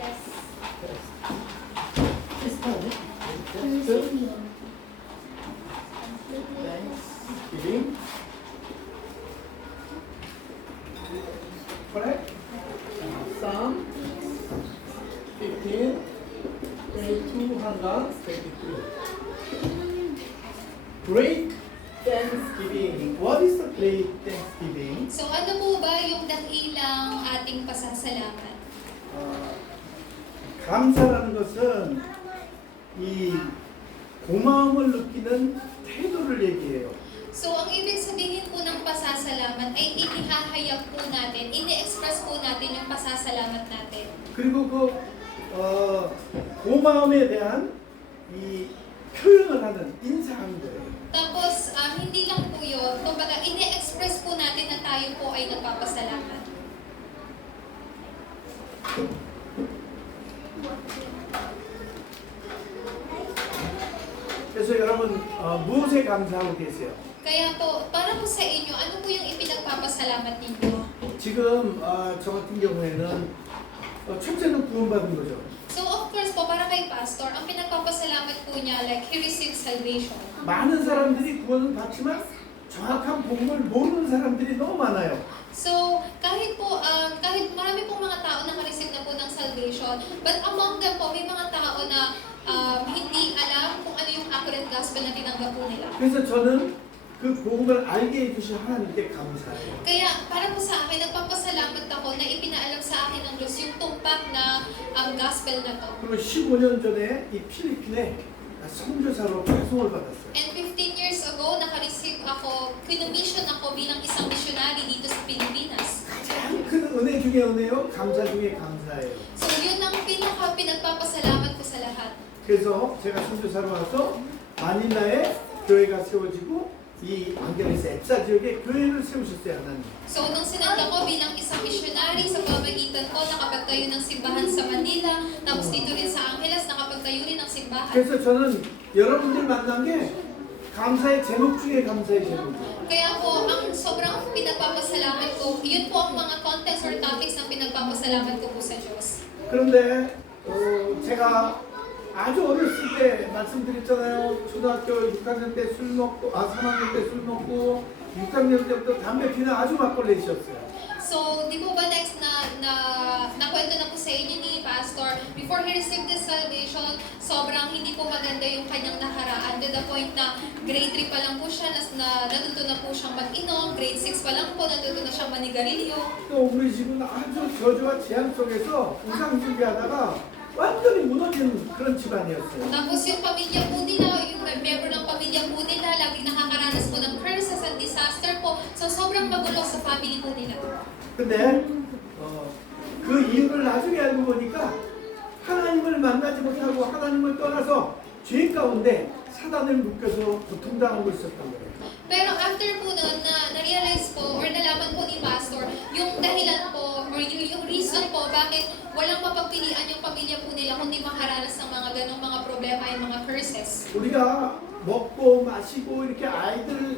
Thanksgiving. Correct? Psalm 15, 22, hanggang 23. Great Thanksgiving. What is the great Thanksgiving? So ano po ba yung dakilang ating pasasalamat? 감사라는 것은 이 고마움을 느끼는 태도를 얘기해요. So ang ibig sabihin po ng pasasalamat ay inihahayag po natin, ini-express po natin yung pasasalamat natin. 그리고 그 고마움에 대한 이 표현을 하는 인사하는 거예요. Tapos hindi lang po yun, kumbaga ini-express po natin na tayo po ay nagpapasalamat. 그래서 여러분 무엇에 감사하고 계세요? Kaya po, para po sa inyo, ano po yung ipinagpapasalamat ninyo? 지금 저 같은 경우에는 첫째는 구원받은 거죠. So of course po, para kay Pastor, ang pinagpapasalamat po niya, like he received salvation. 많은 사람들이 구원을 받지만 정확한 복음을 모르는 사람들이 너무 많아요. So, kahit marami pong mga tao na naka-receive na po ng salvation, but among them po, may mga tao na hindi alam kung ano yung accurate gospel na tinanggap po nila. 그래서 저는 그 복음을 알게 해주신 하나님께 감사해요. Kaya, para po sa akin, nagpapasalamat ako na ipinaalam sa akin ng Diyos yung tumpak na gospel na to. 그리고 15년 전에 이 필리핀에 선교사로 파송을 받았어요. And 15 years ago, naka-receive ako, kinumission ako bilang isang missionary dito sa Pilipinas. 가장 큰 은혜 중에 은혜요, 감사 중에 감사해요. So, yun ang pinagpapasalamat ko sa lahat. 그래서 제가 선교사로 와서 마닐라에 교회가 세워지고 이 안게레스 앱사 지역에 교회를 세우셨어요, 하나님. So, nung sinanda ko bilang isang missionary, sa pamagitan ko, nakapagtayo ng simbahan sa Manila, tapos dito rin sa Angeles, nakapagtayo rin ng simbahan. 그래서 저는 여러분들 만난 게 감사의 제목 중에 감사의 제목이에요. Kaya po, ang sobrang pinagpapasalamat ko, yun po ang mga contents or topics na pinagpapasalamat ko po sa Diyos. 그런데 제가 아주 어렸을 때 말씀드렸잖아요. 초등학교 6학년 때 술 먹고, 3학년 때 술 먹고, 6학년 때부터 담배 피는 아주 막걸리셨어요. So, di po ba next nakwento na po sa inyo ni Pastor, before he received this salvation, sobrang hindi po maganda yung kanyang nakaraan to the point na grade 3 pa lang po siya, natuto na po siyang mag-inom, grade 6 pa lang po, natuto na siyang manigarilyo. 또 우리 집은 아주 저주와 재앙 속에서 우상 숭배하다가 완전히 무너진 그런 집안이었어요. Tapos yung pamilya po nila, yung member ng pamilya po nila, laging nakakaranas po ng curses and disaster po. So sobrang magulo sa family po nila. 근데 그 이유를 나중에 알고 보니까 하나님을 만나지 못하고 하나님을 떠나서 죄 가운데 사단을 묶여서 고통당하고 있었던 거예요. Pero after po nun, na-realize po or nalaman po ni Pastor yung dahilan po or yung reason po bakit walang mapagpilian yung pamilya po nila kundi makaranas ng mga ganong mga problema yung mga curses. 우리가 먹고 마시고 이렇게 아이들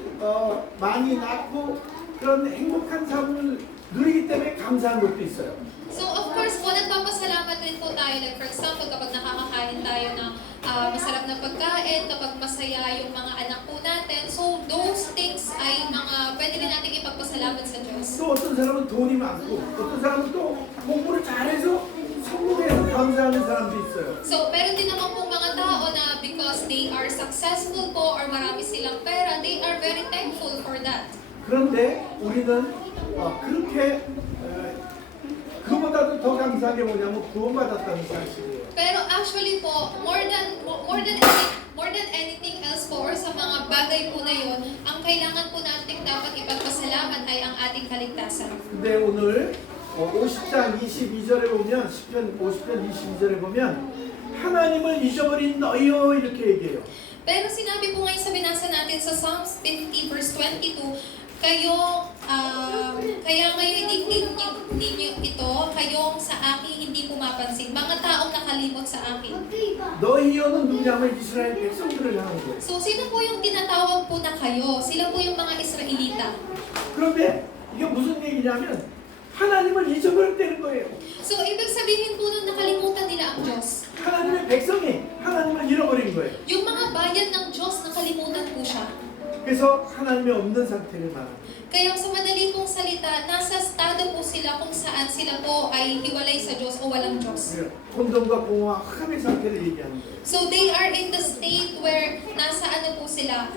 많이 낳고 그런 행복한 삶을 누리기 때문에 감사한 것도 있어요. So of course po, nagpapasalamat rin po tayo. Like for example, kapag nakakakain tayo ng masarap na pagkain, kapag masaya yung mga anak po natin. So those things ay mga pwede rin natin ipagpasalamat sa Diyos. 또 어떤 사람은 돈이 많고 어떤 사람은 또 공부를 잘해서 성공해서 감사하는 사람도 있어요. So meron din naman pong mga tao na because they are successful po or marami silang pera, they are very thankful for that. 그런데 우리는 그렇게 그보다도 더 감사한 게 뭐냐면 구원받았다는 사실이에요. Pero actually po, more than anything else po or sa mga bagay po na yun, ang kailangan po natin dapat ipagpasalamat ay ang ating kaligtasan. 근데 오늘 50장 22절에 보면 10편 50편 22절에 보면 하나님을 잊어버린 너희요 이렇게 얘기해요. Pero sinabi po ngayon sa binasa natin sa Psalms 50 verse 22, kaya ngayon ninyo ito, kayong sa akin hindi pumapansin. Mga taong nakalimot sa akin. 너희요는 누구냐면 이스라엘 백성들을 향한 거예요. So, sino po yung tinatawag po na kayo? Sila po yung mga Israelita. 그런데 이게 무슨 얘기냐면 하나님을 잊어버렸다는 거예요. So, ibig sabihin po nun nakalimutan 상태를 말합니다. Kaya sa madali pong salita, nasa estado po sila kung saan sila po ay hiwalay sa Diyos o walang Diyos. 혼돈과 공허와 흑암의 상태를 얘기하는 거예요. So they are in the state where nasa ano po sila,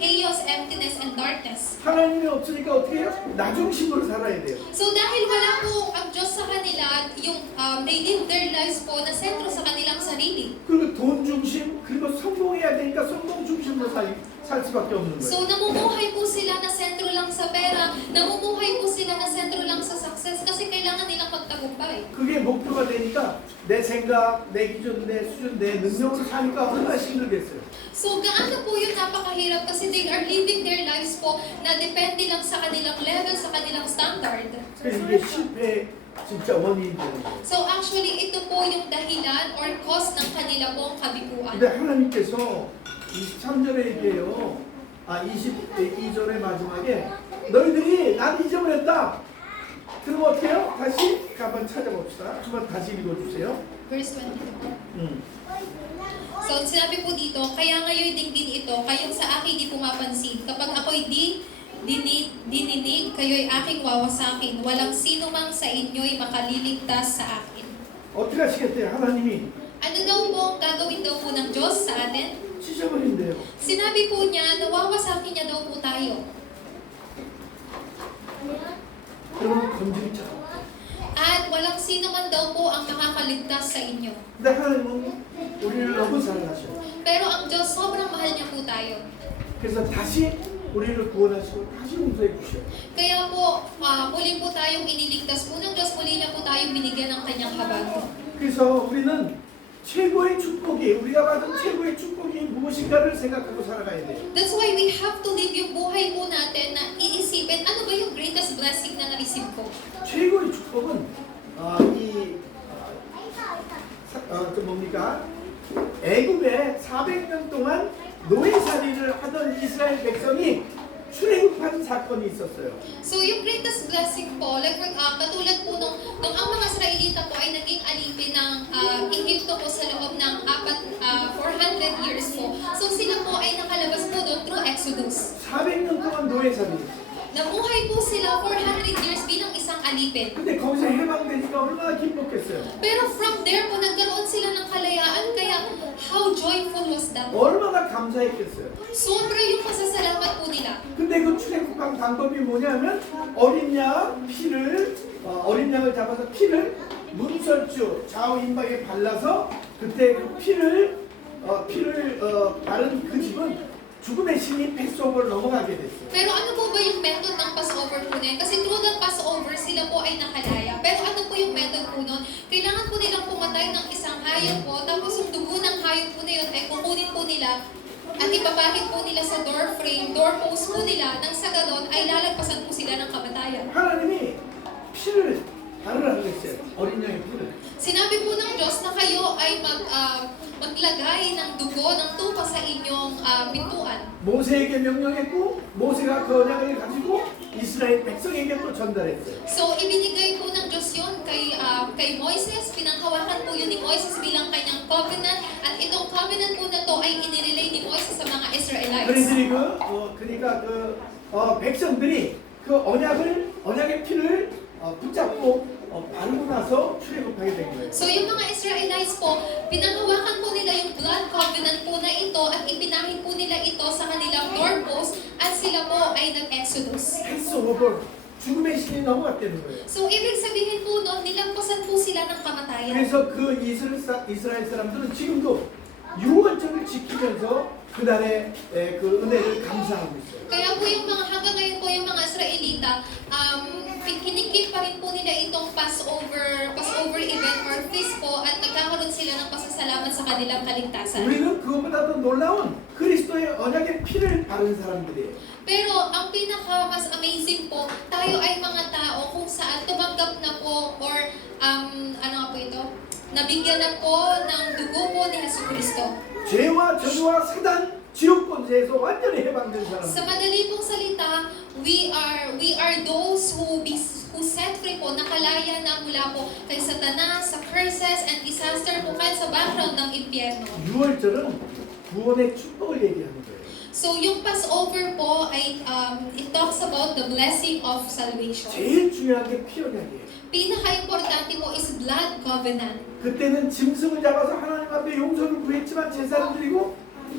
chaos, emptiness, and darkness. 하나님이 없으니까 어떻게 해요? 나 중심으로 살아야 돼요. So dahil wala po ang Diyos sa kanila, yung they live their lives po na sentro sa kanilang sarili. 그리고 돈 중심, 그리고 성공해야 되니까 성공 중심으로 살 수밖에 없는 거예요. So namumuhay po sila na sentro lang sa pera, namumuhay po sila na sentro lang sa success kasi kailangan nilang magtagumpay. 그게 목표가 되니까 내 생각, 내 기준, 내 수준, 내 능력으로 사니까 얼마나 힘들겠어요. So gaano po yun napakahirap kasi they are living their lives po na depende lang sa kanilang level, sa kanilang standard. 그래서 이게 실패의 진짜 원인이 되는 거예요. So actually ito po yung dahilan or cause ng kanila pong kabiguan. 근데 하나님께서 23절에 얘기해요. 22절의 마지막에 너희들이 난 잊어버렸다. 그럼 어떻게 해요? 다시 한번 찾아봅시다. 한번 다시 읽어주세요. Verse 22. So sinabi po dito, kaya ngayon dinggin ito, kayong sa akin di pumapansin. Kapag ako'y dininig, kayo'y aking wawasakin. Walang sino mang sa inyo'y makaliligtas sa akin. 어떻게 하시겠대요? 하나님이 Ano daw po ang gagawin daw po ng Diyos sa atin? 찢어버린대요. Sinabi po niya, nawawasakin niya daw po tayo. 그러면 건질자. At walang sino man daw po ang makakaligtas sa inyo. 근데 하나님은 우리를 너무 사랑하셔요. Pero ang Diyos, sobrang mahal niya po tayo. 그래서 다시 우리를 구원하시고 다시 용서해 주셔요. Kaya po, muli po tayong iniligtas po ng Diyos, muli niya po tayong binigyan ng kanyang habag. 그래서 우리는 최고의 축복이 우리가 받은 최고의 축복이 무엇인가를 생각하고 살아가야 돼요. That's why we have to live yung buhay po natin na iisipin, ano ba yung greatest blessing na na-receive ko? 최고의 축복은 뭡니까? 애굽에 400년 동안 노예살이를 하던 이스라엘 백성이 출애굽한 사건이 있었어요. So yung greatest blessing po, like katulad po nung ang mga Israelita po ay naging alipin ng Egypto po sa loob ng 400 years po. So sila po ay nakalabas po doon through Exodus. 400년 동안 노예살이. Namuhay po sila 400 years bilang isang alipin. 근데 거기서 해방되니까 얼마나 기뻤겠어요. Pero from there po, nagkaroon sila ng kalayaan. Kaya, how joyful was that? 얼마나 감사했겠어요. Sobra yung pasasalamat po nila. 근데 그 출애굽한 방법이 뭐냐면 어린 양 피를 어린 양을 잡아서 피를 문설주 좌우 임박에 발라서 그때 그 피를 바른 그 집은 죽음의 신이 패스오버를 넘어가게 됐어요. Pero ano po ba yung method ng Passover po na yun? Kasi through that Passover, sila po ay nakalaya. Pero ano po yung method po nun? Kailangan po nilang pumatay ng isang hayop po, tapos yung dugo ng hayop po na yun ay kukunin po nila at ipapahid po nila sa door frame, doorpost po nila, nang sa ganon ay lalagpasan po sila ng kamatayan. 하나님이 피를 바르라고 했어요. 어린 양의 피를. Sinabi po ng Diyos na kayo ay maglagay ng dugo ng tupa sa inyong pintuan. 모세에게 명령했고 모세가 그 언약을 가지고 이스라엘 백성에게 또 전달했어요. So, ibinigay po ng Diyos yun kay Moises. Pinanghawakan po yun ni Moises bilang kanyang covenant. At itong covenant po na to ay inirelay ni Moises sa mga Israelites. 그러니까 백성들이 그 언약의 피를 붙잡고 바르고 나서 출애굽하게 된 거예요. So, yung mga Israelites po, pinanghawakan po nila yung blood covenant po na ito at ipinahid po nila ito sa kanilang doorpost at sila po ay nag-Exodus. 패스오버 죽음의 신이 넘어갔다는 거예요. So, ibig sabihin po noon, nilagpasan po sila ng kamatayan. 그래서 그 이스라엘 사람들은 지금도 유월절을 지키면서 그날의 그 은혜를 감사하고 있어요. Kaya po yung mga hanggang ngayon po yung mga Israelita, kinikip pa rin po nila itong Passover event or feast po at nagkakaroon sila ng pasasalamat sa kanilang kaligtasan. 우리는 그것보다도 놀라운 그리스도의 언약의 피를 바른 사람들이에요. Pero ang pinaka mas amazing po, tayo ay mga tao kung saan tumanggap na po or ano nga po ito? Nabigyan na po ng dugo po ni Jesucristo. 죄와 저주와 사단 지옥 권세에서 완전히 해방된 Sa 사람들. madali pong salita, we are those who set free po, nakalaya na mula po kay Satanas, sa curses and disaster po kahit sa background ng impyerno. 유월절은 구원의 축복을 얘기하는 거예요. So So yung Passover po ay it talks about the blessing of salvation. 제일 중요한 게 피 언약이에요. Pinaka-importante po is blood covenant. 그때는 짐승을 잡아서 하나님 앞에 용서를 구했지만 제사를 드리고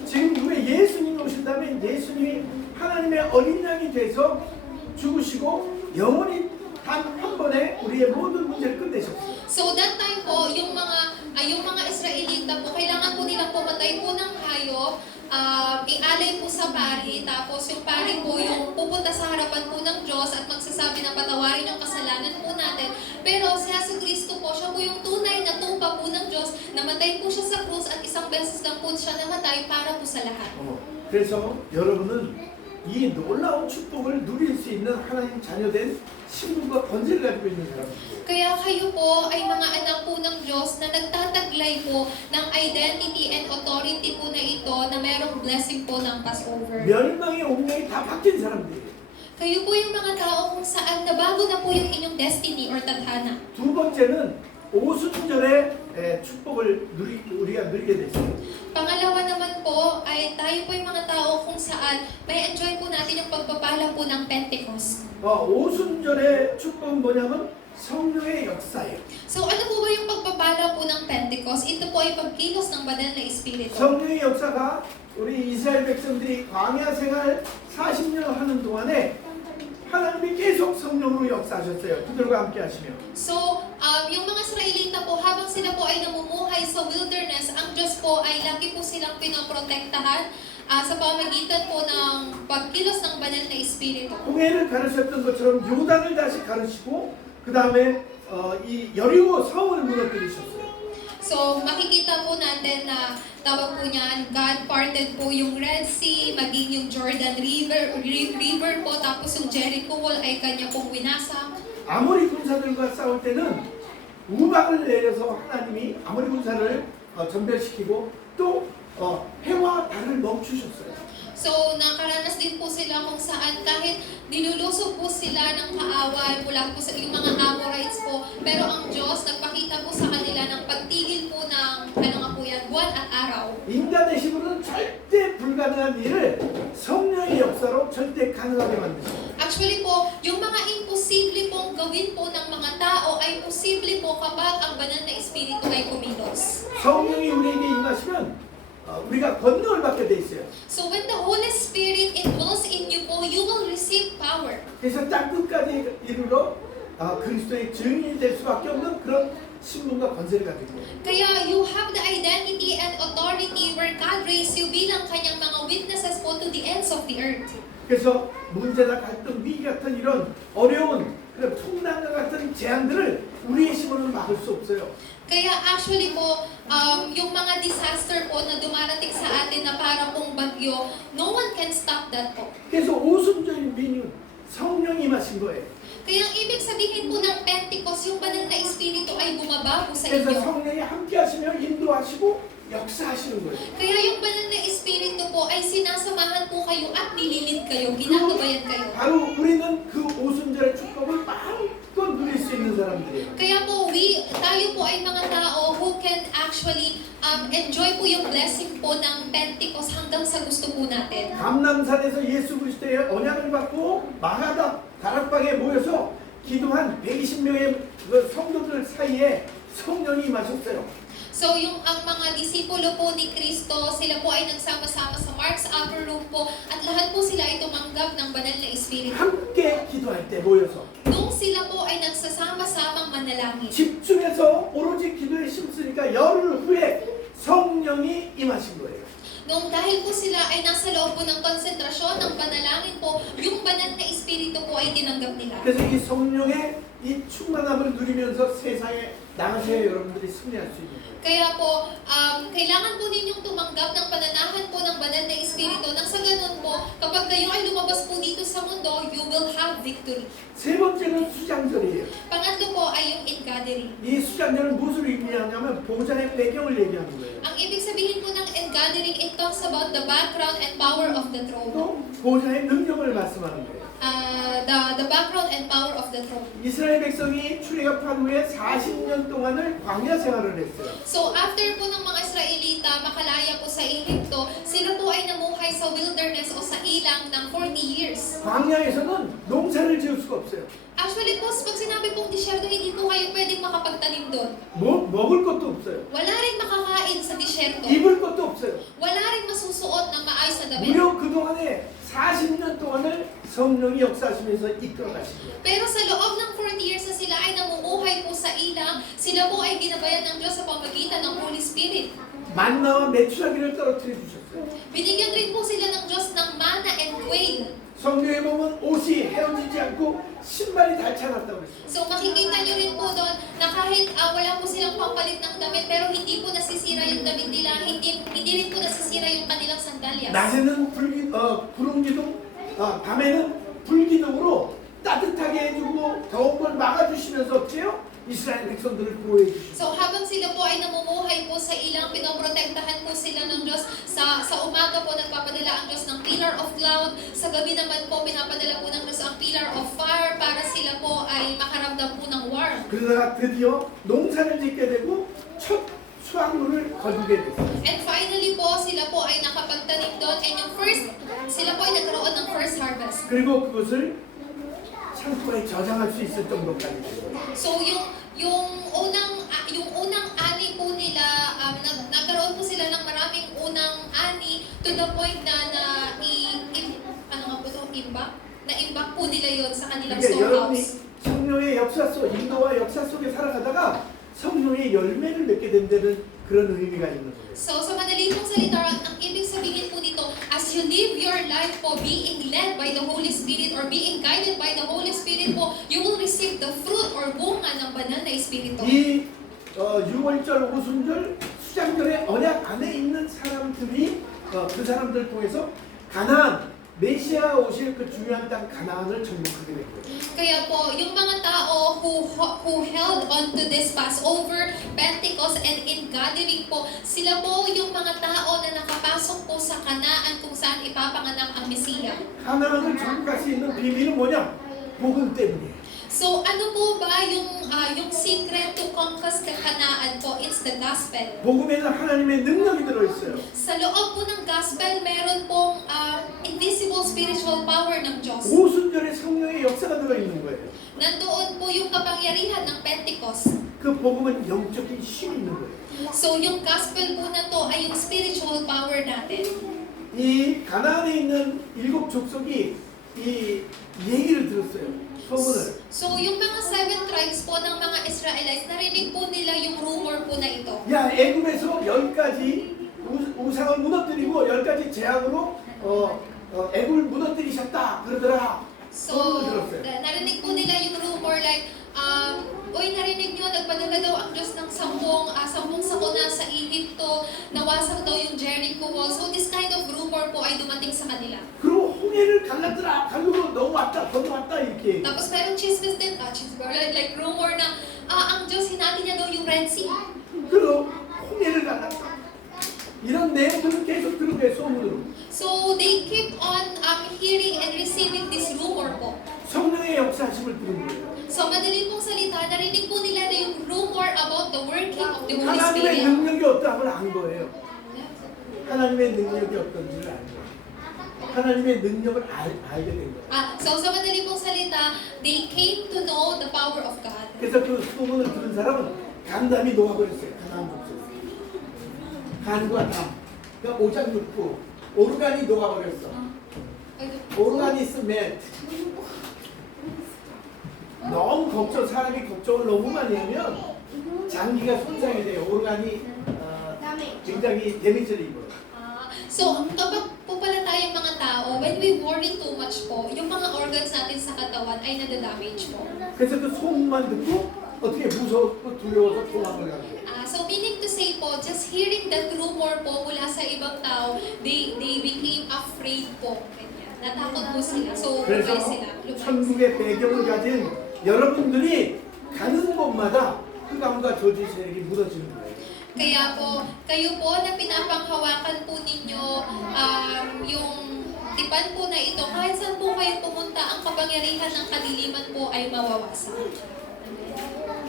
지금 후에 예수님이 오신 다음에 예수님이 하나님의 어린 양이 돼서 죽으시고 영원히 단 한 번에 우리의 모든 문제를 끝내셨어요. So that time po, yung mga Israelita po, kailangan po nilang pumatay po ng hayop, ialay po sa pari, tapos yung pari po yung pupunta sa harapan po ng Diyos at magsasabi na patawarin yung kasalanan po natin. Pero si Jesucristo po, siya po yung tunay na tupa po ng Diyos, namatay po siya sa krus at isang beses lang po siya namatay para po sa lahat. 그래서 여러분은 이 놀라운 축복을 누릴 수 있는 하나님 자녀된 신분과 권세를 가지고 있는 사람입니다. Kaya kayo po ay mga anak po ng Diyos na nagtataglay po ng identity and authority po na ito na merong blessing po ng Passover. 멸망의 운명이 다 바뀐 사람들이에요. Kayo po yung mga tao kung saan nabago na po yung inyong destiny or tadhana. 두 번째는 오순절의 축복을 우리가 누리게 됐어요. Pangalawa naman po ay tayo po yung mga tao kung saan may enjoy po natin yung pagpapala po ng Pentecost. 오순절의 축복은 뭐냐면 성령의 역사예요. So ano po ba yung pagpapala po ng Pentecost? Ito po ay pagkilos ng banal na Espiritu. 성령의 역사가 우리 이스라엘 백성들이 광야 생활 40년 하는 동안에 하나님이 계속 성령으로 역사하셨어요. 그들과 함께 하시며. So, yung mga Israelita po, habang sila po ay namumuhay sa wilderness, ang Diyos po ay lagi po silang pinoprotektahan sa pamagitan po ng pagkilos ng banal na Espiritu. 홍해를 가르쳤던 것처럼 요단을 다시 가르치고 그 다음에 이 여리고 성을 무너뜨리셨어요. So, makikita po natin na tawag po niyan, God parted po yung Red Sea, maging yung Jordan River po, tapos yung Jericho Wall ay kanya pong winasak. 아모리 군사들과 싸울 때는 우박을 내려서 하나님이 아모리 군사를 전멸시키고 또 해와 달을 멈추셨어요. So, nakaranas din po sila kung saan kahit nilulusog po sila ng kaaway mula po sa yung mga Amorites po, pero ang Diyos nagpakita po sa kanila ng pagtigil po ng buwan at araw. 인간의 힘으로는 절대 불가능한 일을 성령의 역사로 절대 가능하게 만드십니다. Actually po, yung mga imposible pong gawin po ng mga tao ay posible po kapag ang banal na Espiritu ay kumilos. 성령이 우리에게 임하시면 우리가 권능을 받게 돼 있어요. So when the Holy Spirit indwells in you po, you will receive power. 그래서 땅끝까지 이르러 그리스도의 증인이 될 수밖에 없는 그런 신분과 권세를 가지고 있어요. Kaya you have the identity and authority where God raised you bilang kanyang mga witnesses po to the ends of the earth. 그래서 문제나 갈등, 위기 같은 이런 어려운 그런 풍랑과 같은 재앙들을 우리의 힘으로는 막을 수 없어요. Kaya actually po, yung mga disaster po na dumarating sa atin na parang pong bagyo, no one can stop that po. 그래서 오순절 민유 성령이 임하신 거예요. Kaya ang ibig sabihin po ng Pentecost, yung banal na Espiritu ay bumabago sa 그래서 inyo. 성령이 함께 하시며 인도하시고 역사하시는 거예요. Kaya yung banal na Espiritu po ay sinasamahan po kayo at nililid kayo, ginagabayan kayo. 바로 우리는 그 오순절의 축복을 마음껏 누릴 수 있는 사람들이에요. Kaya po, tayo po ay mga tao who can actually enjoy po yung blessing po ng Pentecost hanggang sa gusto po natin. 감람산에서 예수 그리스도의 언약을 받고 마가다 다락방에 모여서 기도한 120명의 그 성도들 사이에 성령이 임하셨어요. So yung ang mga disipulo po ni Kristo, sila po ay nagsama-sama sa Mark's upper room po at lahat po sila ay tumanggap ng banal na Espiritu. 함께 기도할 때 모여서 Nung sila po ay nagsasama-samang manalangin. 집중해서 오로지 기도에 힘쓰니까 열흘 후에 성령이 임하신 거예요. Nung dahil po sila ay nasa loob po ng konsentrasyon, ng panalangin po, yung banal na Espiritu po ay tinanggap nila. 그래서 이 성령의 이 충만함을 누리면서 세상에 나가셔야 여러분들이 승리할 수 있는 거예요. Kaya po, kailangan po ninyong tumanggap ng pananahan po ng banal na Espiritu nang sa ganun po, kapag kayo ay lumabas po dito sa mundo, you will have victory. 세 번째는 수장절이에요. Pangatlo po ay yung ingathering. 이 수장절은 무엇을 의미하냐면 보좌의 배경을 얘기하는 거예요. Ang ibig sabihin po ng ingathering, it talks about the background and power of the throne. 또 보좌의 능력을 말씀하는 거예요. the background and power of the throne. 이스라엘 백성이 출애굽한 후에 40년 동안을 광야 생활을 했어요. So after po ng mga Israelita makalaya po sa Ehipto, sila po ay namuhay sa wilderness o sa ilang ng 40 years. 광야에서는 농사를 지을 수가 없어요. Actually po, pag sinabi pong disyerto, hindi po kayo pwedeng makapagtanim doon. 먹을 것도 없어요. Wala rin makakain sa disyerto. 입을 것도 없어요. Wala rin masusuot ng maayos na damit. 무려 그동안에 40년 동안을 성령이 역사하시면서 이끌어 가시고요. Pero sa loob ng 40 years na sila ay namumuhay po sa ilang, sila po ay ginabayan ng Diyos sa pamagitan ng Holy Spirit. 만나와 메추라기를 떨어뜨려 주셨어요. Binigyan rin po sila ng Diyos ng manna and quail. 성경에 보면 옷이 헤어지지 않고 신발이 닳아났다고 했어요. So makikita nyo rin po doon na kahit wala po silang pampalit ng damit, pero hindi po nasisira yung damit nila, hindi rin po nasisira yung kanilang sandalyas. 낮에는 구름 기둥, 밤에는 불 기둥으로 따뜻하게 해주고 더운 걸 막아주시면서 어때요? 이스라엘 백성들을 보호해 주시고. So habang sila po ay namumuhay po sa ilang, pinoprotektahan po sila ng Diyos. Sa umaga po nagpapadala ang Diyos ng pillar of cloud. Sa gabi naman po pinapadala po ng Diyos ang pillar of fire para sila po ay makaramdam po ng warmth. 그러다가 드디어 농사를 짓게 되고 첫 수확물을 거두게 됐어요. And finally po, sila po ay nakapagtanim doon and yung sila po ay nagkaroon ng first harvest. 그리고 그것을 창고에 저장할 수 있을 정도까지 됐어요. So yung unang ani po nila, nagkaroon po sila ng maraming unang ani to the point na imbak po nila yon sa kanilang 그러니까 여러분이 storehouse. 성령의 역사 속, 인도와 역사 속에 살아가다가 성령의 열매를 맺게 된다는 그런 의미가 있는 거예요. So sa madali pong salita, ang ibig sabihin po nito, as you live your life po being led by the Holy Spirit or being guided by the Holy Spirit po, you will receive the fruit or bunga ng banal na Espiritu. 이 6월절, 오순절, 수장절의 언약 안에 있는 사람들이 그 사람들 통해서 가나안, 메시아 오실 그 중요한 땅 가나안을 정복하게 된 거예요. Kaya po, yung mga tao who held on to this Passover, Pentecost, and in gathering po, sila po yung mga tao na nakapasok po sa Kanaan kung saan ipapanganak ang Mesiya. 가나안을 정복할 수 있는 비밀은 뭐냐? 복음 때문이에요. So, ano po ba yung secret to conquer the Kanaan po? It's the gospel. 복음에는 하나님의 능력이 들어있어요. Sa loob po ng gospel, meron pong invisible spiritual power ng Diyos. 오순절에 성령의 역사가 들어있는 거예요. Nandoon po yung kapangyarihan ng Pentecost. 그 복음은 영적인 힘이 있는 거예요. So, yung gospel po na to ay yung spiritual power natin. 이 가나안에 있는 7 족속이 이 얘기를 들었어요. 소문을. So, yung mga 7 tribes po ng mga Israelites, narinig po nila yung rumor po na ito. 야, 애굽에서 10가지 우상을 무너뜨리고 10가지 재앙으로 애굽을 무너뜨리셨다 그러더라. So, 소문을 들었어요. narinig po nila yung rumor like, Uy, narinig nyo, nagpadala daw ang Diyos ng 10 sakuna sa Ehipto, nawasak daw yung Jericho wall. So, this kind of rumor po ay dumating sa kanila. 그리고 홍해를 갈랐더라. 갈르고 넘어왔다, 건너왔다 이렇게. Tapos merong chismis din, like rumor na ang Diyos hinati niya daw yung Red Sea. 그리고 홍해를 갈랐다. 이런 내용들을 계속 들은 거예요, 소문으로. So they keep on hearing and receiving this rumor po. 성령의 역사심을 들은 거예요. So madali pong salita, narinig po nila na yung rumor about the working of the Holy 하나님의 Spirit. 능력이 어떠함을 안 거예요. 하나님의 능력이 어떤지를 안 거예요. 하나님의 능력을 알게 된 거예요. So sa madali pong salita, they came to know the power of God. 그래서 그 소문을 들은 사람은 간담이 녹아버렸어요. 가나안 복속. 간과 담. 그러니까 오장육부. 오르간이 녹아버렸어. 오르간이스 맷. 너무 사람이 걱정을 너무 많이 하면 장기가 손상이 돼요. 오르간이 굉장히 데미지를 입어요. So kapag po pala tayong mga tao, when we worry too much po, yung mga organs natin sa katawan ay nadadamage po. 그래서 그 소문만 듣고 어떻게 무서웠고 두려워서 도망을 가는 거예요. So meaning to say po, just hearing that rumor po mula sa ibang tao, they became afraid po. Ganyan. Natakot po sila. So 그래서 lumay sila. 천국의 배경을 가진 여러분들이 가는 곳마다 흑암과 저주 세력이 무너지는 거예요. Kaya po, kayo po na pinapanghawakan po ninyo yung tipan po na ito, kahit saan po kayo pumunta, ang kapangyarihan ng kadiliman po ay mawawasak.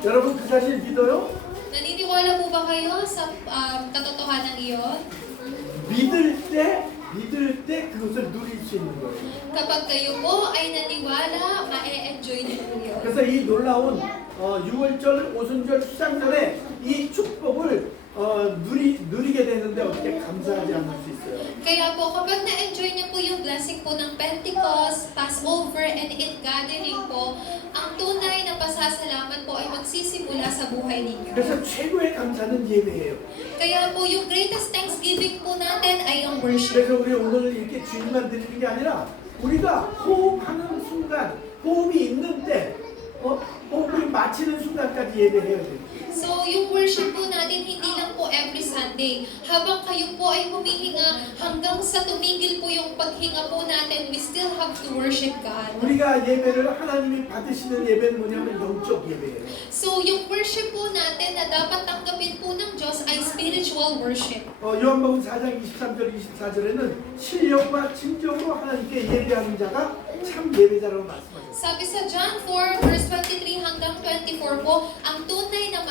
여러분 그 사실 믿어요? Naniniwala po ba kayo sa katotohanan iyon? 믿을 때 그것을 누릴 수 있는 거예요. Kapag kayo po ay naniwala, ma-enjoy niyo po yun. 그래서 이 놀라운 6월절, 오순절, 수장절에 이 축복을 누리게 되는데 어떻게 감사하지 않을 수 있어요? Kaya po, kapag na-enjoy niyo po yung blessing po ng Pentecost, Passover, and in-gathering po, ang tunay na pasasalamat po ay magsisimula sa buhay ninyo. 그래서 최고의 감사는 예배예요. Kaya po, yung greatest thanksgiving po natin ay ang worship. 그래서 우리 오늘 이렇게 주님만 드리는 게 아니라 우리가 호흡하는 순간, 호흡이 있는 때, 호흡이 마치는 순간까지 예배해야 돼요. So, yung worship po natin hindi lang po every Sunday. Habang kayo po ay humihinga, hanggang sa tumigil po yung paghinga po natin, we still have to worship God. 우리가 예배를 하나님이 받으시는 예배는 뭐냐면 영적 예배예요. So, yung worship po natin na dapat tanggapin po ng Diyos ay spiritual worship. 요한복음 4장 23절 24절에는 신령과 진정으로 하나님께 예배하는 자가 참 예배자라고 말씀하셨어요. Sabi sa John 4 verse 23 hanggang 24 po, ang tunay na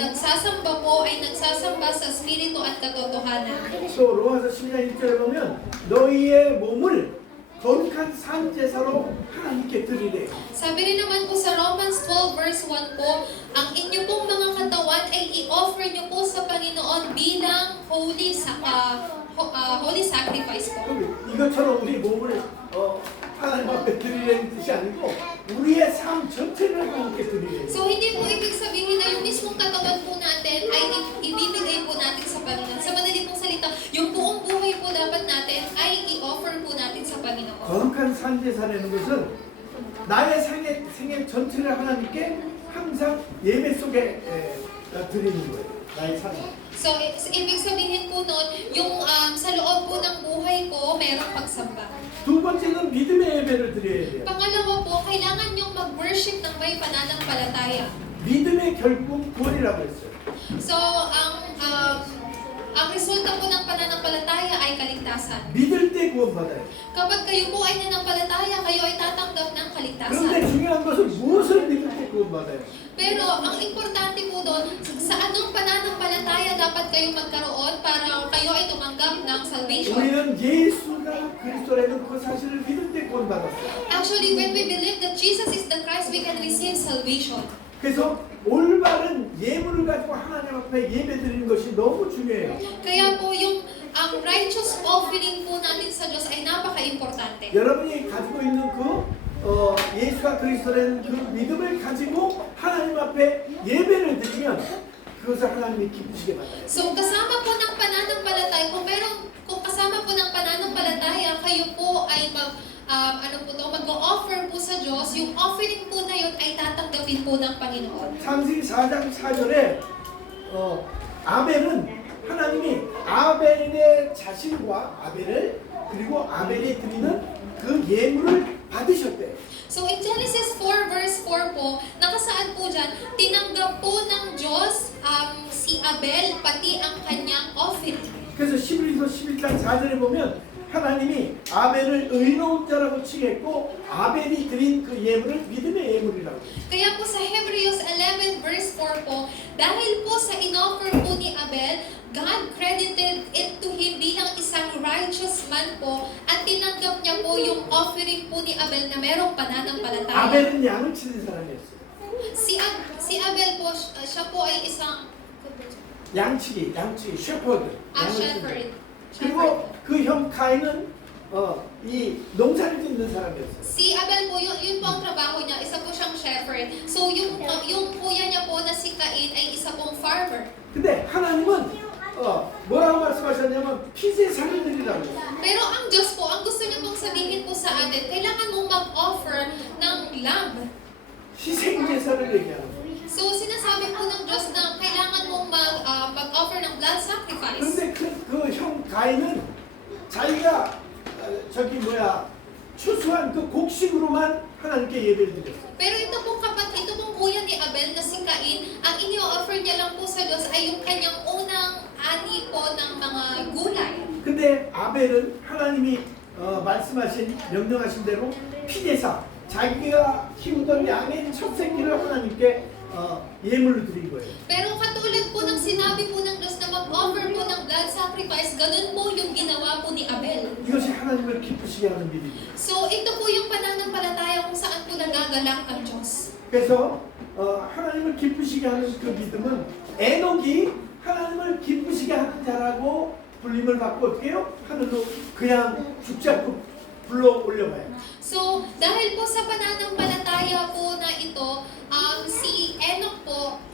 nagsasamba po ay nagsasamba sa spirito at katotohanan. 또 로마서 12장 1절에 보면 너희의 몸을 거룩한 산 제사로 하나님께 드리래. Sabi rin naman po sa Romans 12 verse 1 po, ang inyo pong mga katawan ay i-offer nyo po sa Panginoon bilang holy sacrifice po. 이것처럼 우리 몸을 하나님 앞에 드리려는 뜻이 아니고 우리의 삶 전체를 하나님께 드리래. So hindi po ibig sabihin na yung mismong katawan po natin ay ibibigay po natin sa Panginoon. Sa madali pong salita, yung buong buhay po dapat natin ay i-offer po natin sa Panginoon. 거룩한 산 제사라는 것은 나의 생애 전체를 하나님께 항상 예배 속에 드리는 거예요. 나의 삶. So, ibig sabihin po nun, yung sa loob po ng buhay ko, merong pagsamba. 두 번째는 믿음의 예배를 드려야 돼요. Pangalawa po, kailangan yung mag-worship ng may pananampalataya. 믿음의 결국 구원이라고 했어요. So, ang resulta po ng pananampalataya ay kaligtasan. 믿을 때 구원받아요. Kapag kayo po ay nanampalataya, kayo ay tatanggap ng kaligtasan. 그런데 중요한 것은 무엇을 믿을 때 구원받아요? Pero ang importante po doon, sa anong pananampalataya dapat kayo magkaroon para kayo ay tumanggap ng salvation. 우리는 예수가 그리스도라는 그 사실을 믿을 때 구원받았어요. Actually, when we believe that Jesus is the Christ, we can receive salvation. 그래서 올바른 예물을 가지고 하나님 앞에 예배드리는 것이 너무 중요해요. Kaya po yung ang righteous offering po natin sa Diyos ay napaka-importante. 여러분이 가지고 있는 예수가 그리스도라는 그 믿음을 가지고 하나님 앞에 예배를 드리면 그것을 하나님이 기쁘시게 받아요. So kasama po ng pananampalataya, kung kasama po ng pananampalataya, kayo po ay mag-offer po sa Diyos, yung offering po na yun ay tatanggapin po ng Panginoon. 창세기 4장 4절에 아벨은 하나님이 아벨의 자신과 아벨을 그리고 아벨이 드리는 그 예물을 받으셨대요. So in Genesis 4 verse 4 po, nakasaad po dyan, tinanggap po ng Diyos si Abel pati ang kanyang offering. 그래서 11서 11장 4절에 보면 하나님이 아벨을 의로운 자라고 칭했고 아벨이 드린 그 예물을 믿음의 예물이라고. Kaya po sa Hebrews 11 verse 4 po, dahil po sa inoffer po ni Abel, God credited it to him bilang isang righteous man po at tinanggap niya po yung offering po ni Abel na merong pananampalataya. 아벨은 양을 치는 사람이었어요. Si Abel po, siya po ay isang 양치기, 셰퍼드. shepherd. 그리고 그 형 카인은 이 농사를 짓는 사람이었어요. Si Abel po, yun po ang trabaho niya, isa po siyang shepherd. So yung kuya niya po na si Cain ay isa pong farmer. 근데 하나님은 뭐라고 말씀하셨냐면 피제사를 드리라고. Pero ang Diyos po, ang gusto niya pong sabihin po sa atin, kailangan mong mag-offer ng lamb. 희생제사를 얘기하는 거예요. So sinasabi po ng Diyos na kailangan mong mag-offer ng blood sacrifice. 근데 그 형 가인은 자기가 추수한 그 곡식으로만 하나님께 예배를 드렸어요. Pero ito pong kuya ni Abel na si Cain, ang inyo-offer niya lang po sa Diyos ay yung kanyang unang ani po ng mga gulay. 근데 아벨은 하나님이 말씀하신 명령하신 대로 피제사 자기가 키우던 양의 첫 새끼를 하나님께 예물로 드린 거예요. Pero katulad po ng sinabi po ng Diyos na mag-offer po ng blood sacrifice, ganun po yung ginawa po ni Abel. 이것이 하나님을 기쁘시게 하는 믿음이에요. So, ito po yung pananampalataya kung saan po nagagalak ang Diyos. 그래서 하나님을 기쁘시게 하는 그 믿음은 에녹이 하나님을 기쁘시게 하는 자라고 불림을 받고 어떻게 해요? 하늘로 그냥 죽지 않고 불러 올려가요. So, dahil po sa pananampalataya po na ito,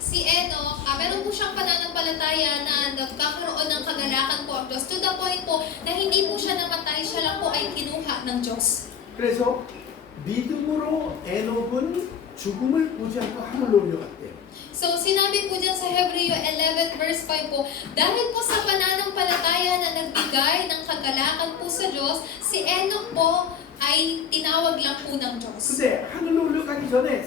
si Enoch, meron po siyang pananampalataya na nagkakaroon ng kagalakan po ang Diyos. To the point po na hindi po siya namatay, siya lang po ay kinuha ng Diyos. 그래서 믿음으로 에녹은 죽음을 보지 않고 하늘로 올려갔대요. So, sinabi po dyan sa Hebreo 11 verse 5 po, dahil po sa pananampalataya na nagbigay ng kagalakan po sa Diyos, si Enoch po ay tinawag lang po ng Diyos. 근데 하늘로 올라가기 전에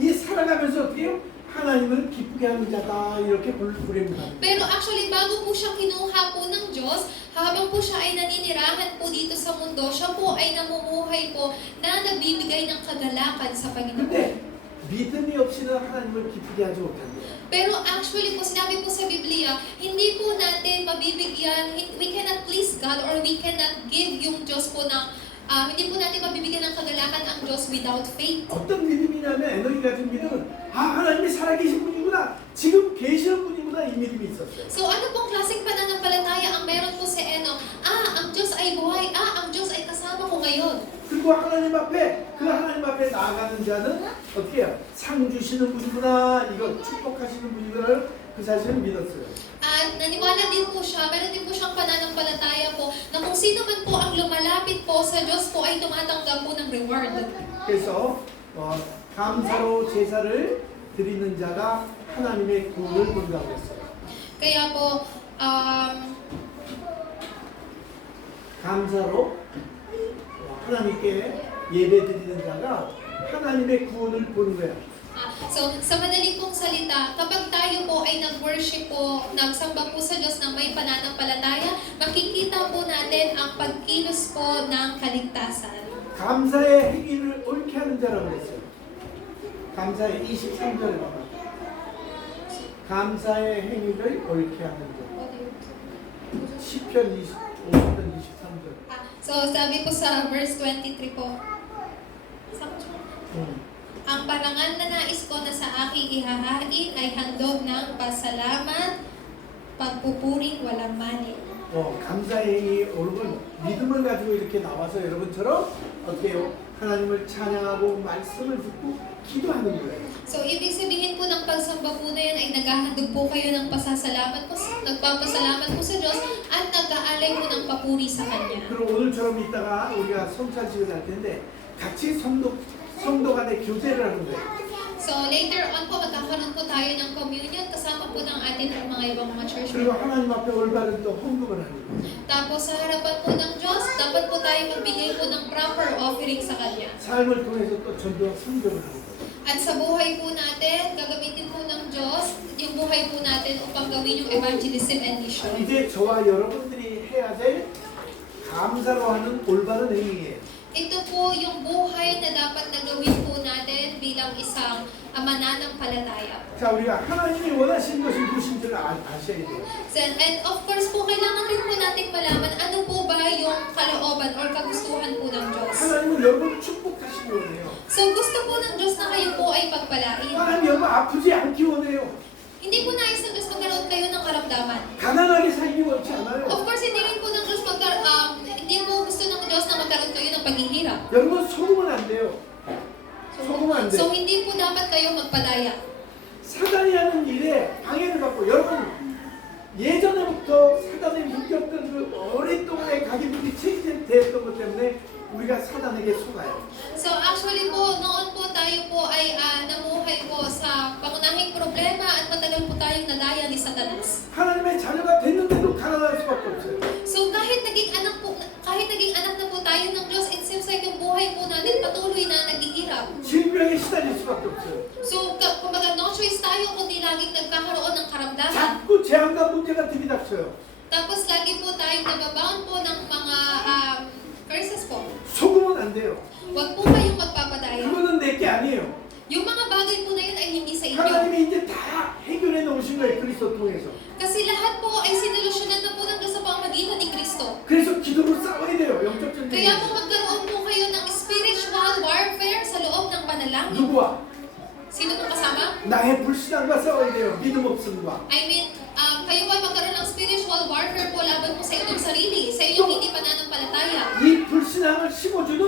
살아가면서 어떻게 해요? 하나님을 기쁘게 하는 자다 이렇게 부릅니다. Pero actually, bago po siya kinuha po ng Diyos, habang po siya ay naninirahan po dito sa mundo, siya po ay namumuhay po na nagbibigay ng kagalakan sa Panginoon. 근데 믿음이 없이는 하나님을 기쁘게 하지 못한대요. Pero actually po, sinabi po sa Biblia, hindi po natin mabibigyan, we cannot please God or we cannot give yung Diyos po ng, hindi po natin mabibigyan ng kagalakan ang Diyos without faith. 어떤 믿음이냐면 에녹이 가진 믿음은 하나님이 살아계신 분이구나, 지금 계시는 분이구나 이 믿음이 있었어요. So ano pong klaseng pananampalataya ang meron po si Enoch? Ang Diyos ay buhay, ang Diyos ay kasama ko ngayon. 그리고 하나님 앞에 나아가는 자는 어떻게 해요? 상 주시는 분이구나, 이거 축복하시는 분이구나 그 사실을 믿었어요. At naniwala din po siya, meron din po siyang pananampalataya po na kung sino man po ang lumalapit po sa Diyos po ay tumatanggap po ng reward. 그래서 감사로 제사를 드리는 자가 하나님의 구원을 본다고 했어요. Kaya po, 감사로 하나님께 예배 드리는 자가 하나님의 구원을 보는 거야. so sa madaling pong salita, kapag tayo po ay nag-worship po, nagsamba po sa Diyos ng may pananampalataya, makikita po natin ang pagkilos po ng kaligtasan. 감사의 행위를 옳게 하는 자라고 했어요. 감사의 23절에 봐봐. 감사의 행위를 옳게 하는 자. 시편 50편 23절. So sabi po sa verse 23 po, ang parangal na nais ko na sa aking ihahain ay handog ng pasalamat, pagpupuring walang mali. 감사의 행위 옳은 믿음을 가지고 이렇게 나와서 여러분처럼 어떻게 해요? 하나님을 찬양하고 말씀을 듣고 기도하는 거예요. So, ibig sabihin po ng pagsamba po na yan ay naghahandog po kayo ng pasasalamat po, nagpapasalamat po sa Diyos at nag-aalay po ng papuri sa Kanya. 그리고 오늘처럼 있다가 우리가 성찬식을 할 텐데 같이 성도 간에 교제를 하는 거예요. So, later on po, magkakaroon po tayo ng communion kasama po ng atin ng mga ibang mga church 그리고 members. 하나님 앞에 올바른 또 헌금을 하는 거예요. Tapos, sa harapan po ng Diyos, dapat po tayo magbigay po ng proper offering sa Kanya. 삶을 통해서 또 전도와 성경을 하는 거예요. At sa buhay po natin, gagamitin po ng Diyos yung buhay po natin upang gawin yung evangelism and mission. 이제 저와 여러분들이 해야 될 감사로 하는 올바른 행위예요. Ito po yung buhay na dapat nagawin po natin bilang isang mananampalataya. 자, 우리가 하나님이 원하시는 것이 무엇인지를 아셔야 돼요. And of course po, kailangan rin po nating malaman ano po ba yung kalooban or kagustuhan po ng Diyos. 하나님은 여러분 축복하시기 원해요. So gusto po ng Diyos na kayo po ay pagpalain. 하나님 여러분 아프지 않기 원해요. Hindi po nais ng Diyos magkaroon kayo ng karamdaman. 가난하게 살기 원치 않아요. Of course, hindi rin po ng Diyos hindi po gusto ng Diyos na magkaroon kayo ng paghihirap. 여러분 속으면 안 돼요. 속으면 안 돼요. So hindi po dapat kayo magpadaya. 사단이 하는 일에 방해를 받고 여러분 예전에부터 사단이 묶였던 그 오랫동안의 각인들이 체계됐던 것 때문에 우리가 사단에게 속아요. So actually po, noon po tayo po ay namuhay po sa pangunahing problema at matagal po tayong nagaya ni Satanas. 하나님의 자녀가 됐는데도 가난할 수밖에 없어요. So kahit naging anak na po tayo ng Diyos, it seems like yung buhay po natin patuloy na naghihirap. 질병에 시달릴 수밖에 없어요. So kumbaga no choice tayo kundi laging nagkakaroon ng karamdaman. 자꾸 재앙과 문제가 들이닥쳐요. Tapos lagi po tayo tayong nababound po ng mga curses po. 속으면 안 돼요. Huwag po kayong magpapadaya. 그거는 내 게 아니에요. Yung mga bagay po na yun ay hindi sa inyo. 하나님이 이제 다 해결해 놓으신 거예요. 그리스도 통해서. Kasi lahat po ay sinolusyonan na po ng Diyos sa pamamagitan ni Kristo. 그래서 기도로 싸워야 돼요. 영적 전쟁. Kaya po magkaroon po kayo ng spiritual warfare sa loob ng panalangin. 누구와? Sino po kasama? 나의 불신앙과 싸워야 돼요. 믿음 없음과. I mean, kayo po ay magkaroon ng spiritual warfare po laban po sa inyong sarili, sa inyong hindi pananampalataya. 이 불신앙을 심어주는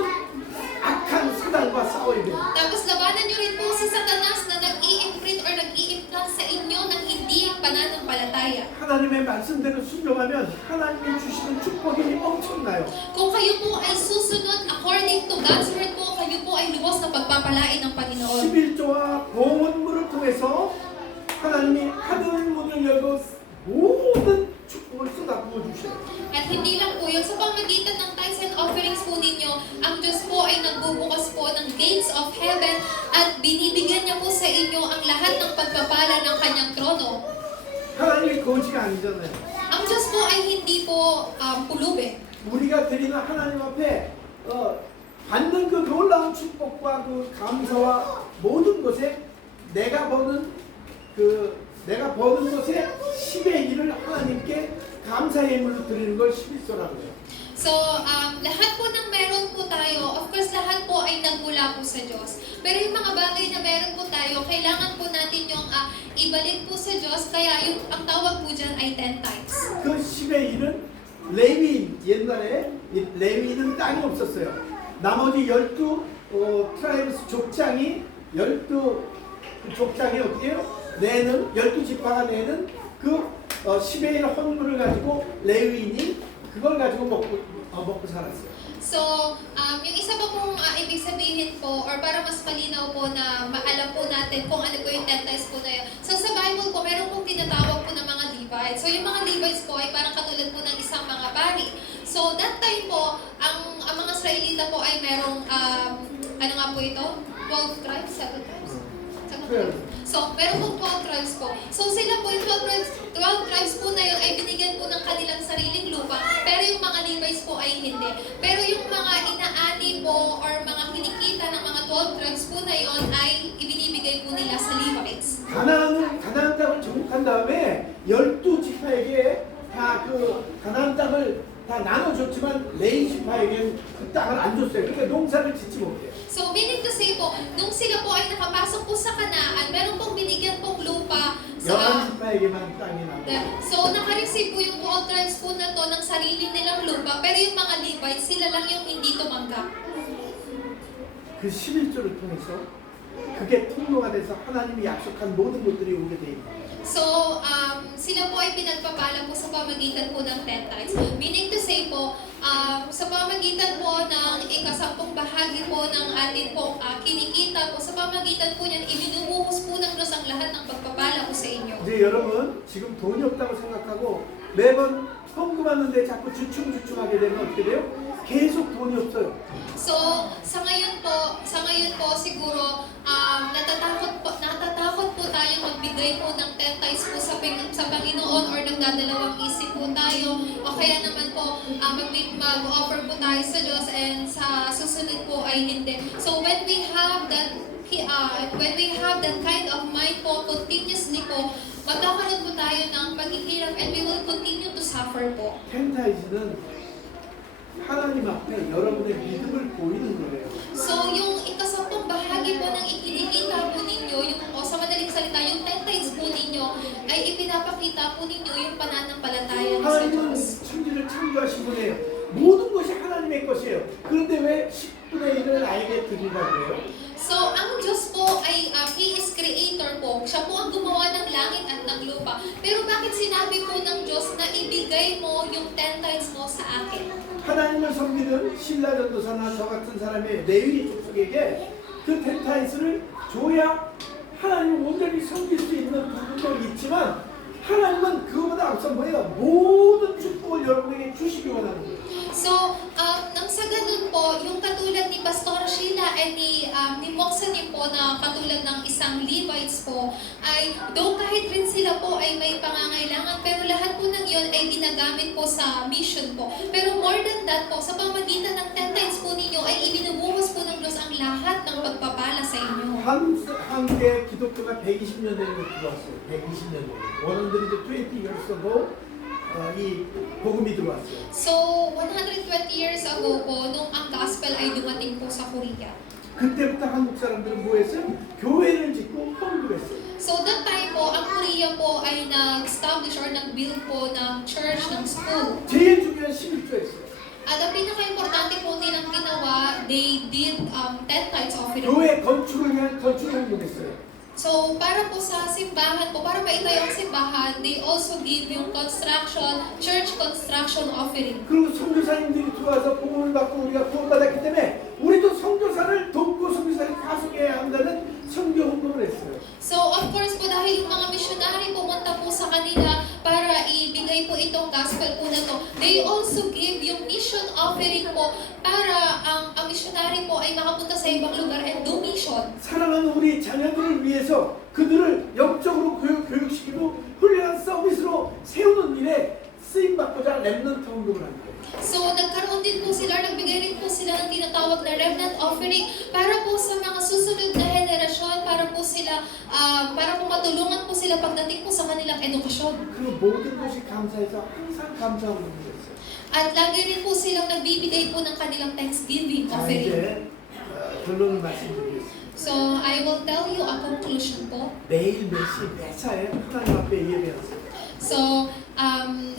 악한 사단과 싸워야 돼요. Tapos labanan nyo rin po si Satanas na nag-i-imprint or nag-i-implant sa inyo ng hindi pananampalataya. 하나님의 말씀대로 순종하면 하나님이 주시는 축복이 엄청나요. Kung kayo po ay susunod according to God's word po, kayo po ay lubos na pagpapalain ng Panginoon. 11조와 봉헌물을 통해서 하나님이 하늘 문을 열고 모든 축복을 쏟아부어 주셔요. At hindi lang po yun, sa pamagitan ng tithes and offerings po ninyo, ang Diyos po ay nagbubukas po ng gates of heaven at binibigyan niya po sa inyo ang lahat ng pagpapala ng kanyang trono. 하나님이 거지가 아니잖아요. Ang Diyos po ay hindi po pulubi. 우리가 드리는 하나님 앞에 받는 그 놀라운 축복과 그 감사와 모든 것에 내가 버는 것에 10의 1을 하나님께 감사의 예물로 드리는 걸 11조라고 해요. So, lahat po ng meron po tayo, of course, lahat po ay nagmula po sa Diyos. Pero yung mga bagay na meron po tayo, kailangan po natin yung ibalik po sa Diyos. Kaya yung ang tawag po dyan ay 10 times. 그 10의 1은 레위인, 옛날에 레위인은 땅이 없었어요. 나머지 12 트라이브스 족장이 12 족장이 어떻게 해요? 내는 12지파가 내는 그 10의 1 헌물을 가지고 레위인이 그걸 가지고 먹고 살았어요. So, yung isa pa pong ibig sabihin po, or para mas malinaw po na maalam po natin kung ano po yung 10 times po na yun. So, sa Bible po, meron pong tinatawag po ng mga Levites. So, yung mga Levites po ay parang katulad po ng isang mga pari. So, that time po, ang mga Israelita po ay merong, ano nga po ito? 12 tribes? 7 tribes? 7 tribes. So, meron pong 12 tribes po. So, sila po yung 12 tribes po na yun ay binigyan po ng kanilang sariling lupa. Pero yung mga Levites po ay hindi. Pero yung mga inaani po or mga kinikita ng mga 12 tribes po na yun ay ibinibigay po nila sa Levites. 가나안 땅을 정복한 다음에 12지파에게 다 그 가나안 땅을 다 나눠줬지만 레위 지파에게는 그 땅을 안 줬어요. 그러니까 농사를 짓지 못해요. So, meaning to say po, nung sila po ay nakapasok po sa Kanaan, meron pong binigyan pong lupa sa... 열한 지파에게만 땅이 나고. So, nakareceive po yung 12 tribes po na to ng sarili nilang lupa, pero yung mga Levites, sila lang yung hindi tumanggap. 그 11조를 통해서 그게 통로가 돼서 하나님이 약속한 모든 것들이 오게 돼 있는. So, sila po ay pinagpapala po sa pamagitan po ng 10 tithes. Meaning to say po, sa pamagitan po ng ikasampung bahagi po ng atin po kinikita po, sa pamagitan po niyan, ibinubuhos po ng Diyos ang lahat ng pagpapala po sa inyo. 이제 여러분 지금 돈이 없다고 생각하고 매번 헌금하는데 자꾸 주춤주춤하게 되면 어떻게 돼요? 계속 돈이 없어요. So, sa ngayon po siguro natatakot po tayo magbigay po ng 10 tithes po sa Panginoon or nagdadalawang isip po tayo o kaya naman po mag-offer po tayo sa Diyos and sa susunod po ay hindi. So, when we have that kind of mind po, continuously po, magkakaroon po tayo ng paghihirap and we will continue to suffer po. 텐타이즈는 하나님 앞에 여러분의 믿음을 보이는 거예요. So, yung ikasampung bahagi po ng ikinikita po ninyo, sa madaling salita, yung 10 tithes po ninyo, ay ipinapakita po ninyo yung pananampalataya sa 하나님은 Diyos. 천지를 창조하신 분이에요. 모든 것이 하나님의 것이에요. 그런데 왜 10분의 1을 나에게 드리라고 해요? So, ang Diyos po ay, He is creator po. Siya po ang gumawa ng langit at ng lupa. Pero bakit sinabi po ng Diyos na ibigay mo yung 10 tithes mo sa akin? 하나님을 섬기는 신라 전도사나 저 같은 사람의 레위 족속에게 그 텐타이스를 줘야 하나님을 온전히 섬길 수 있는 부분도 있지만 하나님은 그거보다 앞서 뭐예요? 모든 축복을 여러분에게 주시기 원하는 거예요. So, nang sa ganun po, yung katulad ni Pastor Sheila and ni Moxani po na katulad ng isang Levites po, ay though kahit rin sila po ay may pangangailangan, pero lahat po ng yun ay ginagamit po sa mission po. Pero more than that po, sa pamagitan ng 10 tithes po ninyo ay ibinubuhos po ng Diyos ang lahat ng pagpapala sa inyo. 한국에 기독교가 120년 전에 들어왔어요. 120년 전에. 원어들이 이제 20 years ago 이 복음이 들어왔어요. So, 120 years ago po, nung ang gospel ay dumating po sa Korea. 그때부터 한국 사람들은 뭐 했어요? 교회를 짓고 헌금을 했어요. So that time po, ang Korea po ay nag-establish or nag-build po ng church, ng school. 제일 중요한 11조였어요. At ang pinaka-importante po nilang ginawa, they did 10 tithes offering. 교회 건축을 위한 건축 헌금했어요. So, para po sa simbahan po, para maitayo ang simbahan, they also give yung construction, church construction offering. 그리고 선교사님들이 들어와서 복음을 받고 우리가 구원받았기 때문에 우리도 선교사를 돕고 선교사를 가속해야 한다는 선교 헌금을 했어요. So, of course po, dahil yung mga missionary pumunta po sa kanila para ibigay po itong gospel po na to, they also give yung mission offering po para ang missionary po ay makapunta sa ibang lugar and do mission. 사랑하는 우리 자녀들을 위해서 그들을 영적으로 교육시키고 훌륭한 서비스로 세우는 일에 쓰임받고자 렘넌트 헌금을 한 거예요. So, nagkaroon din po sila, nagbigay rin po sila ng tinatawag na remnant offering para po sa mga susunod na henerasyon, para po sila, para po matulungan po sila pagdating po sa kanilang edukasyon. 그 모든 것이 감사해서 항상 감사하고 있는 거였어요. At lagi rin po silang nagbibigay po ng kanilang Thanksgiving 자, offering. 이제 결론을 말씀드리겠습니다. So, I will tell you a conclusion po. 매일 매시 매사에 하나님 앞에 예배하세요. So,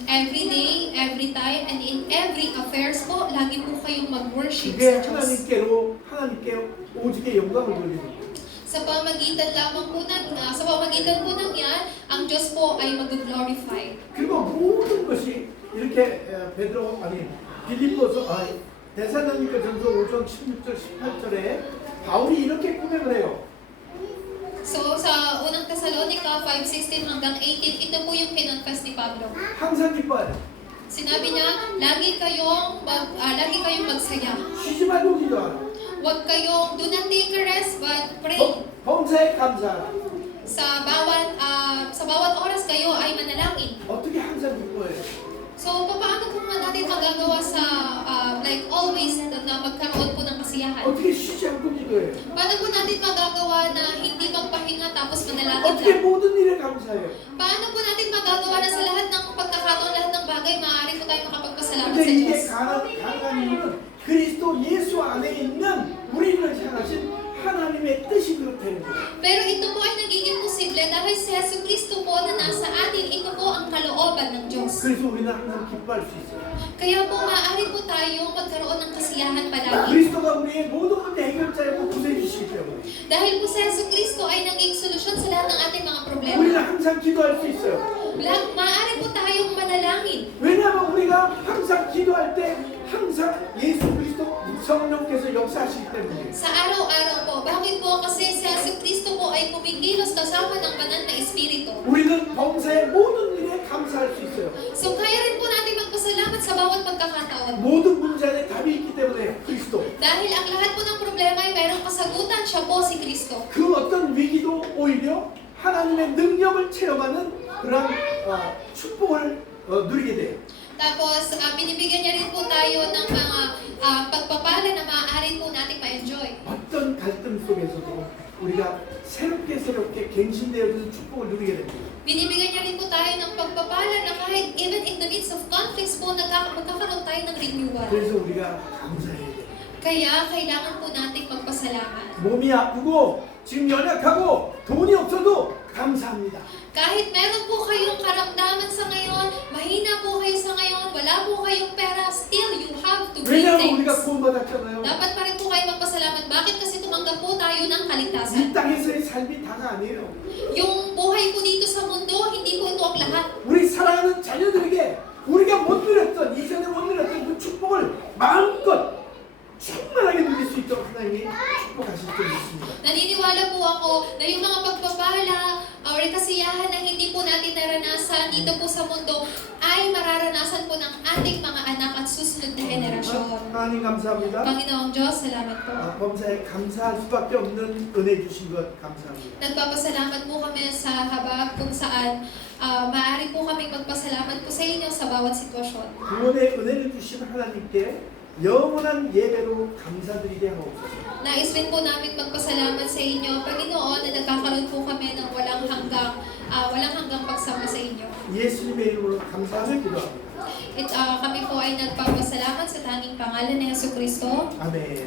every day, every time, and in every affairs po, lagi po kayong mag-worship 그게 sa Diyos. 하나님께 오직의 영광을 돌리는 거예요. Sa pamagitan lamang po sa pamagitan po ng yan, ang Diyos po ay mag-glorify. 그리고 모든 것이 이렇게 빌립보서 데살로니가전서 5장 16절 18절에 바울이 이렇게 고백을 해요. So, sa unang Thessalonica 5:16 hanggang 18, ito po yung kinonfess ni Pablo. 항상 기뻐해요. Sinabi niya, lagi kayong magsaya. 쉬지 말고 기도하라. Huwag kayong, do not take a rest, but pray. 범사에 감사하라. Sa bawat oras kayo ay manalangin. 어떻게 항상 기뻐해요? So, paano po natin magagawa sa, like always, na magkaroon po ng kasiyahan? 어떻게 쉬지 않고 기도해요? Paano po natin magagawa na hindi magpahinga tapos manalangin 어떻게 lang? 모든 일에 감사해요? Paano po natin magagawa na sa lahat ng pagkakataon, lahat ng bagay, maaari po tayo makapagpasalamat 근데 sa 이게 Diyos? 가능한 이유는 그리스도 예수 안에 있는 우리를 향하신 하나님의 뜻이 그렇다는 거예요. Pero ito po ay nagiging posible dahil si Yesu Cristo po na nasa atin, ito po ang kalooban ng Diyos. 그래서 우리는 항상 기뻐할 수 있어요. Kaya po maaari po tayo magkaroon ng kasiyahan palagi. 그리스도가 우리의 모든 문제 해결자이고 구세해 주시기 때문에 Dahil po si Yesu Cristo ay naging solusyon sa lahat ng ating mga problema. 우리는 항상 기도할 수 있어요. Maaari po tayong manalangin. 왜냐하면 우리가 항상 기도할 때 항상 예수 그리스도 성령께서 역사하시기 때문에. Sa araw-araw po. Bakit po? Kasi si Yesu Cristo po ay kumikilos kasama ng banal na Espiritu. 우리는 범사의 모든 일에 감사할 수 있어요. So kaya rin po natin magpasalamat sa bawat pagkakataon. 모든 문제 안에 답이 있기 때문에 그리스도. Dahil ang lahat po ng problema ay mayroong kasagutan, siya po si Kristo. 그 어떤 위기도 오히려 하나님의 능력을 체험하는 그런 축복을 누리게 돼요. Tapos, binibigyan niya rin po tayo ng mga pagpapala na maaari po nating ma-enjoy. 어떤 갈등 속에서도 우리가 새롭게 갱신되어지는 축복을 누리게 됩니다. Binibigyan niya rin po tayo ng pagpapala na kahit even in the midst of conflicts po, magkakaroon tayo ng renewal. 그래서 우리가 감사해야 돼요. Kaya, kailangan po nating magpasalamat. 몸이 아프고 지금 연약하고 돈이 없어도 감사합니다. Kahit meron po kayong karamdaman sa ngayon, mahina po kayo sa ngayon, wala po kayong pera, still you have to give 왜냐하면 우리가 thanks. 구원받았잖아요. Dapat pa rin po kayo magpasalamat. Bakit? Kasi tumanggap po tayo ng 이 kaligtasan. 땅에서의 삶이 다가 아니에요. Yung buhay po dito sa mundo, hindi po ito ang lahat. 우리 사랑하는 자녀들에게 우리가 못 누렸던 이전에 못 누렸던 그 축복을 마음껏 충만하게 누릴 수 있도록 하나님이 축복하실 줄 믿습니다. Naniniwala po ako na yung mga pagpapala or kasiyahan na hindi po natin naranasan dito po sa mundo ay mararanasan po ng ating mga anak at susunod na henerasyon. 하나님 감사합니다. Panginoong Diyos, salamat po. 범사에 감사할 수밖에 없는 은혜 주신 것 감사합니다. Nagpapasalamat po kami sa habag kung saan maaari po kami magpasalamat po sa inyo sa bawat sitwasyon. 구원의 은혜를 주신 하나님께 영원한 예배로 감사드리게 하옵소서. Nais din po namin magpasalamat sa inyo, Panginoon, na nagkakaroon po kami ng walang hanggang pagsama sa inyo. 예수님의 이름으로 감사하며 기도합니다. Kami po ay nagpapasalamat sa tanging pangalan ni Jesucristo. 아멘.